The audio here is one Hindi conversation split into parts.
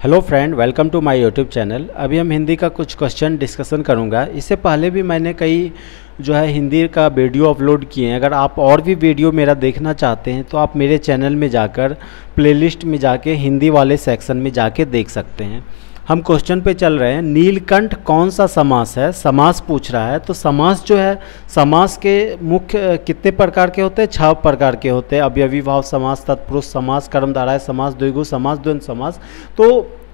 Hello friend, welcome to my YouTube channel. अभी हम हिंदी का कुछ क्वेश्चन डिस्कशन करूंगा। इससे पहले भी मैंने कई हिंदी का वीडियो अपलोड किए हैं। अगर आप और भी वीडियो मेरा देखना चाहते हैं तो आप मेरे चैनल में जाकर प्लेलिस्ट में जाके हिंदी वाले सेक्शन में जाके देख सकते हैं। हम क्वेश्चन पे चल रहे हैं। नीलकंठ कौन सा समास है? समास पूछ रहा है। तो समास समास के मुख्य कितने प्रकार के होते हैं? 6 प्रकार के होते हैं। अवयवी भाव समास, तत्पुरुष समास, कर्मधारय समास, द्विगु समास, द्वंद्व समास। तो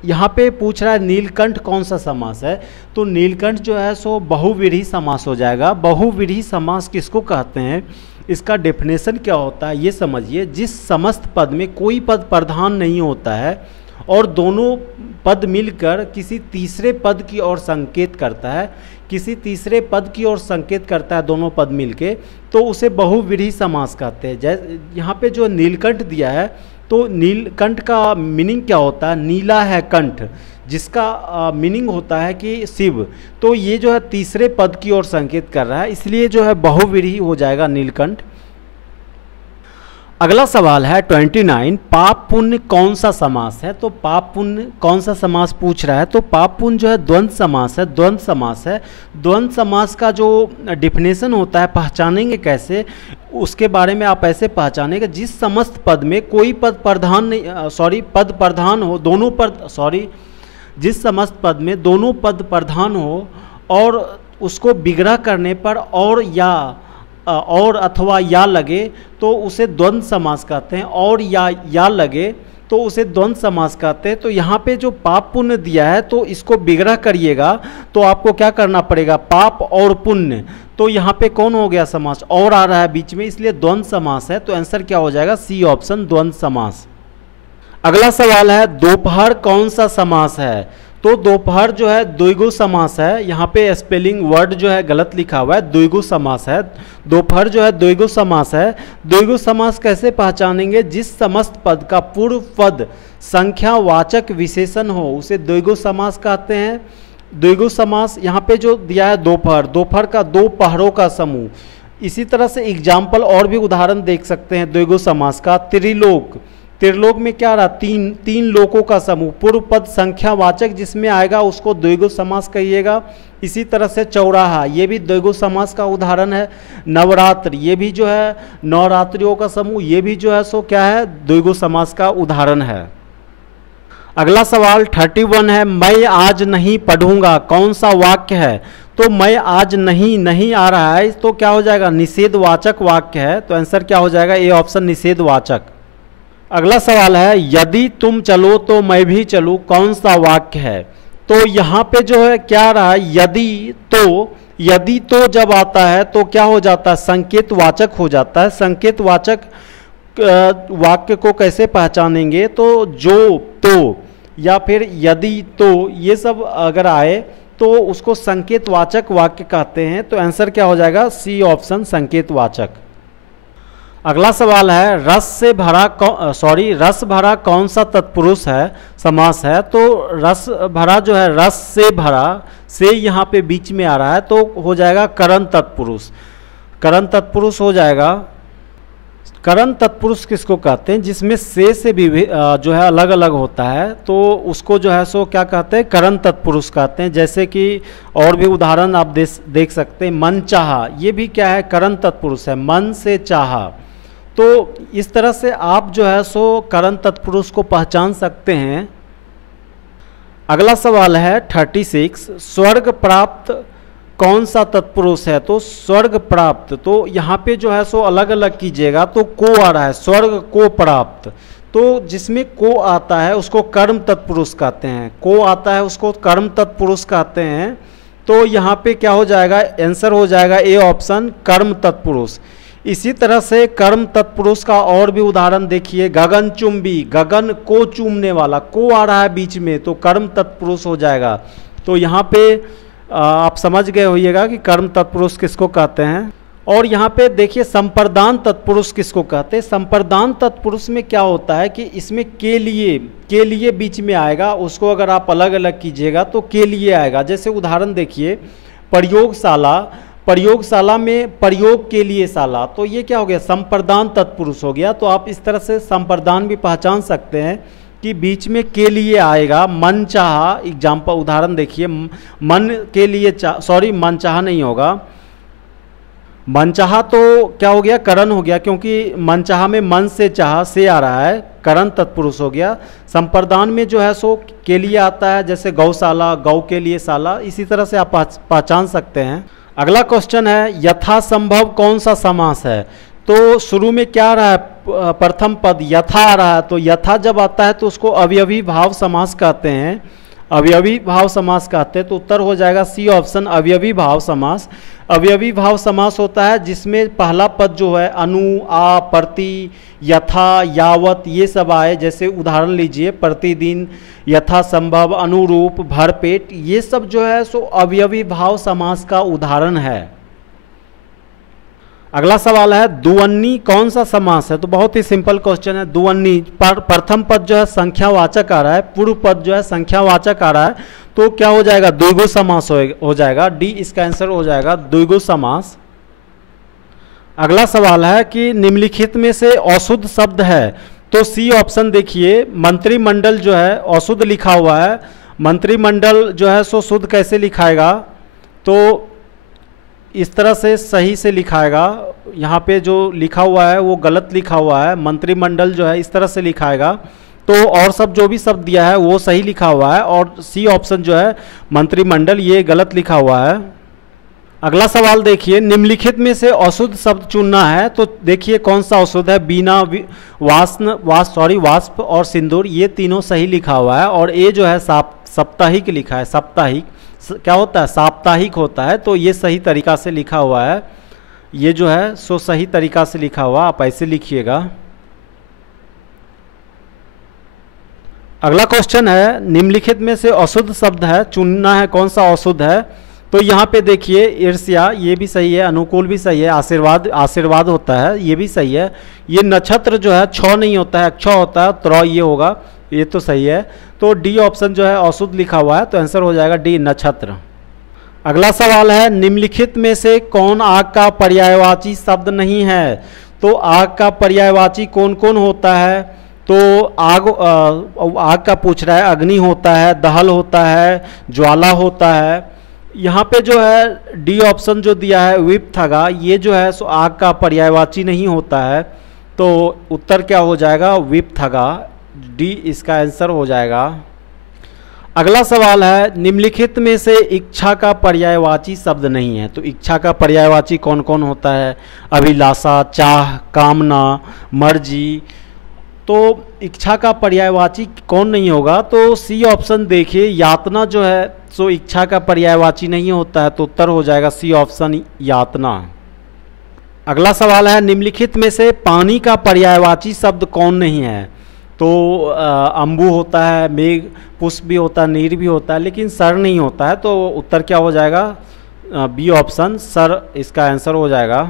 यहाँ पे पूछ रहा है नीलकंठ कौन सा समास है। तो नीलकंठ सो बहुव्रीहि समास हो जाएगा। बहुव्रीहि समास किसको कहते हैं, इसका डेफिनेशन क्या होता है ये समझिए। जिस समस्त पद में कोई पद प्रधान नहीं होता है और दोनों पद मिलकर किसी तीसरे पद की ओर संकेत करता है, किसी तीसरे पद की ओर संकेत करता है दोनों पद मिलके, तो उसे बहुव्रीहि समास कहते हैं। जैसे यहाँ पे जो नीलकंठ दिया है, तो नीलकंठ का मीनिंग क्या होता है? नीला है कंठ, जिसका मीनिंग होता है कि शिव। तो ये तीसरे पद की ओर संकेत कर रहा है, इसलिए बहुव्रीहि हो जाएगा नीलकंठ। अगला सवाल है 29, पाप पुण्य कौन सा समास है? तो पाप पुण्य कौन सा समास पूछ रहा है। तो पाप पुण्य द्वंद्व समास है। द्वंद्व समास है। द्वंद्व समास का जो डिफिनेशन होता है, पहचानेंगे कैसे, उसके बारे में आप ऐसे पहचानेंगे। जिस समस्त पद में कोई पद प्रधान नहीं, पद प्रधान हो, दोनों पद जिस समस्त पद में दोनों पद प्रधान हो और उसको विग्रह करने पर और अथवा या लगे तो उसे द्वंद्व समास कहते हैं। और या लगे तो उसे द्वंद्व समास कहते हैं। तो यहाँ पे जो पाप पुण्य दिया है, तो इसको विग्रह करिएगा तो आपको क्या करना पड़ेगा? पाप और पुण्य। तो यहाँ पे कौन हो गया समास? और आ रहा है बीच में, इसलिए द्वंद्व समास है। तो आंसर क्या हो जाएगा? सी ऑप्शन, द्वंद्व समास। अगला सवाल है दोपहर कौन सा समास है? तो दोपहर द्विगु समास है। यहाँ पे स्पेलिंग वर्ड गलत लिखा हुआ है, द्विगु समास है। दोपहर द्विगु समास है। द्विगु समास कैसे पहचानेंगे? जिस समस्त पद का पूर्व पद संख्यावाचक विशेषण हो उसे द्विगु समास कहते हैं। द्विगु समास यहाँ पे जो दिया है दोपहर, दोपहर का दो पहरों का समूह। इसी तरह से एग्जाम्पल और भी उदाहरण देख सकते हैं द्विगु समास का। त्रिलोक, त्रिलोक में क्या रहा? तीन लोकों का समूह। पूर्व पद संख्यावाचक जिसमें आएगा उसको द्विगु समास कहिएगा। इसी तरह से चौराहा, ये भी द्विगु समास का उदाहरण है। नवरात्र, ये भी नवरात्रियों का समूह, ये भी सो क्या है? द्विगु समास का उदाहरण है। अगला सवाल 31 है, मैं आज नहीं पढ़ूंगा कौन सा वाक्य है? तो मैं आज नहीं आ रहा है, तो क्या हो जाएगा? निषेधवाचक वाक्य है। तो आंसर क्या हो जाएगा? ए ऑप्शन, निषेधवाचक। अगला सवाल है यदि तुम चलो तो मैं भी चलूं कौन सा वाक्य है? तो यहाँ पे क्या रहा है? यदि तो जब आता है तो क्या हो जाता है? संकेतवाचक हो जाता है। संकेतवाचक वाक्य को कैसे पहचानेंगे? तो जो, तो या फिर यदि तो, ये सब अगर आए तो उसको संकेतवाचक वाक्य कहते हैं। तो आंसर क्या हो जाएगा? सी ऑप्शन, संकेतवाचक। अगला सवाल है रस भरा कौन सा तत्पुरुष है, समास है? तो रस भरा रस से भरा, से यहाँ पे बीच में आ रहा है, तो हो जाएगा करण तत्पुरुष। करण तत्पुरुष हो जाएगा। करण तत्पुरुष किसको कहते हैं? जिसमें से भी अलग अलग होता है, तो उसको सो क्या कहते हैं? करण तत्पुरुष कहते हैं। जैसे कि और भी उदाहरण आप देख सकते हैं। मन चाहा, ये भी क्या है? करण तत्पुरुष है। मन से चाहा। तो इस तरह से आप सो करण तत्पुरुष को पहचान सकते हैं। अगला सवाल है 36, स्वर्ग प्राप्त कौन सा तत्पुरुष है? तो स्वर्ग प्राप्त, तो यहाँ पे सो अलग अलग कीजिएगा। तो को आ रहा है, स्वर्ग को प्राप्त। तो जिसमें को आता है उसको कर्म तत्पुरुष कहते हैं। को आता है उसको कर्म तत्पुरुष कहते हैं। तो यहाँ पे क्या हो जाएगा? आंसर हो जाएगा ए ऑप्शन, कर्म तत्पुरुष। इसी तरह से कर्म तत्पुरुष का और भी उदाहरण देखिए। गगनचुंबी, गगन को चूमने वाला, को आ रहा है बीच में, तो कर्म तत्पुरुष हो जाएगा। तो यहाँ पे आप समझ गए होइएगा कि कर्म तत्पुरुष किसको कहते हैं। और यहाँ पे देखिए संप्रदान तत्पुरुष किसको कहते हैं। संप्रदान तत्पुरुष में क्या होता है कि इसमें के लिए बीच में आएगा। उसको अगर आप अलग अलग कीजिएगा तो के लिए आएगा। जैसे उदाहरण देखिए, प्रयोगशाला में प्रयोग के लिए शाला, तो ये क्या हो गया? संप्रदान तत्पुरुष हो गया। तो आप इस तरह से संप्रदान भी पहचान सकते हैं कि बीच में के लिए आएगा, मन चाहा, एग्जाम्पल उदाहरण देखिए, मन के लिए सॉरी मन चाहा नहीं होगा, मन चाहा तो क्या हो गया, करण हो गया, क्योंकि मन चाहा में मन से चाहा से आ रहा है, करण तत्पुरुष हो गया। संप्रदान में जो है सो के लिए आता है, जैसे गौशाला, गौ के लिए शाला, इसी तरह से आप पहचान सकते हैं। अगला क्वेश्चन है यथासंभव कौन सा समास है। तो शुरू में क्या आ रहा है, प्रथम पद यथा आ रहा है, तो यथा जब आता है तो उसको अवयवी भाव समास कहते हैं, अवयवी भाव समास कहते हैं। तो उत्तर हो जाएगा सी ऑप्शन, अवयवी भाव समास। अवयवी भाव समास होता है जिसमें पहला पद जो है अनु, आ, प्रति, यथा, यावत ये सब आए। जैसे उदाहरण लीजिए, प्रतिदिन, यथासंभव, अनुरूप, भरपेट, ये सब जो है सो अवयवी भाव समास का उदाहरण है। अगला सवाल है दुअन्नी कौन सा समास है। तो बहुत ही सिंपल क्वेश्चन है। दुअन्नी प्रथम पद जो है संख्यावाचक आ रहा है, पूर्व पद जो है संख्यावाचक आ रहा है, तो क्या हो जाएगा, द्विगु समास हो जाएगा। डी इसका आंसर हो जाएगा, द्विगु समास। अगला सवाल है कि निम्नलिखित में से अशुद्ध शब्द है। तो सी ऑप्शन देखिए, मंत्रिमंडल जो है अशुद्ध लिखा हुआ है, मंत्रिमंडल जो है सो शुद्ध कैसे लिखाएगा, तो इस तरह से सही से लिखाएगा। यहाँ पे जो लिखा हुआ है वो गलत लिखा हुआ है, मंत्रिमंडल जो है इस तरह से लिखाएगा। तो और सब जो भी शब्द दिया है वो सही लिखा हुआ है, और सी ऑप्शन जो है मंत्रिमंडल ये गलत लिखा हुआ है। अगला सवाल देखिए, निम्नलिखित में से अशुद्ध शब्द चुनना है। तो देखिए कौन सा अशुद्ध है, बीना, वाष्प और सिंदूर, ये तीनों सही लिखा हुआ है। और ये जो है साप्ताहिक लिखा है, साप्ताहिक क्या होता है, साप्ताहिक होता है, तो ये सही तरीका से लिखा हुआ है। ये जो है सो सही तरीका से लिखा हुआ, आप ऐसे लिखिएगा। अगला क्वेश्चन है निम्नलिखित में से अशुद्ध शब्द है, चुनना है कौन सा अशुद्ध है। तो यहाँ पे देखिए ईर्ष्या, ये भी सही है, अनुकूल भी सही है, आशीर्वाद होता है, ये भी सही है। ये नक्षत्र जो है छ नहीं होता है, क्ष होता है, त्र ये होगा, ये तो सही है। तो डी ऑप्शन जो है अशुद्ध लिखा हुआ है, तो आंसर हो जाएगा डी, नक्षत्र। अगला सवाल है निम्नलिखित में से कौन आग का पर्यायवाची शब्द नहीं है। तो आग का पर्यायवाची कौन कौन होता है। तो आग का पूछ रहा है, अग्नि होता है, दहल होता है, ज्वाला होता है। यहाँ पे जो है डी ऑप्शन जो दिया है विपथगा, ये जो है सो आग का पर्यायवाची नहीं होता है, तो उत्तर क्या हो जाएगा, विपथगा, डी इसका आंसर हो जाएगा। अगला सवाल है निम्नलिखित में से इच्छा का पर्यायवाची शब्द नहीं है। तो इच्छा का पर्यायवाची कौन कौन होता है, अभिलाषा, चाह, कामना, मर्जी। तो इच्छा का पर्यायवाची कौन नहीं होगा, तो सी ऑप्शन देखिए, यातना जो है सो इच्छा का पर्यायवाची नहीं होता है, तो उत्तर हो जाएगा सी ऑप्शन, यातना। अगला सवाल है निम्नलिखित में से पानी का पर्यायवाची शब्द कौन नहीं है। तो अम्बु होता है, मेघ, पुष्प भी होता है, नीर भी होता है, लेकिन सर नहीं होता है, तो उत्तर क्या हो जाएगा, बी ऑप्शन, सर इसका आंसर हो जाएगा।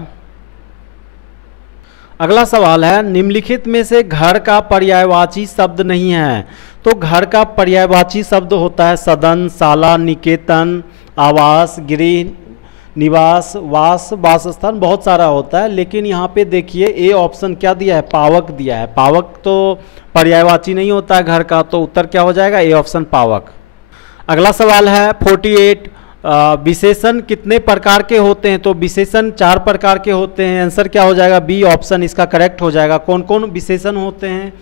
अगला सवाल है निम्नलिखित में से घर का पर्यायवाची शब्द नहीं है। तो घर का पर्यायवाची शब्द होता है सदन, शाला, निकेतन, आवास, गृह, निवास, वासस्थान, बहुत सारा होता है। लेकिन यहाँ पे देखिए ए ऑप्शन क्या दिया है, पावक दिया है। पावक तो पर्यायवाची नहीं होता है घर का, तो उत्तर क्या हो जाएगा, ए ऑप्शन, पावक। अगला सवाल है 48, विशेषण कितने प्रकार के होते हैं। तो विशेषण 4 प्रकार के होते हैं, आंसर क्या हो जाएगा, बी ऑप्शन इसका करेक्ट हो जाएगा। कौन कौन विशेषण होते हैं,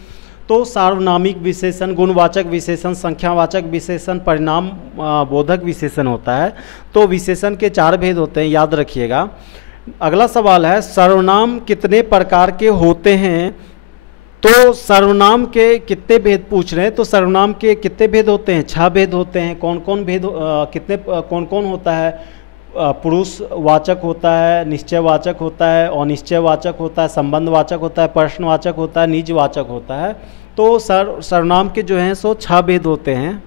तो सार्वनामिक विशेषण, गुणवाचक विशेषण, संख्यावाचक विशेषण, परिणाम बोधक विशेषण होता है। तो विशेषण के 4 भेद होते हैं, याद रखिएगा। अगला सवाल है सर्वनाम कितने प्रकार के होते हैं। तो सर्वनाम के कितने भेद पूछ रहे हैं। तो सर्वनाम के कितने भेद होते हैं, 6 भेद होते हैं। कौन कौन भेद कौन कौन होता है, पुरुषवाचक होता है, निश्चयवाचक होता है, अनिश्चयवाचक होता है, संबंधवाचक होता है, प्रश्नवाचक होता है, निजवाचक होता है। तो सर्वनाम के जो हैं सो 6 भेद होते हैं।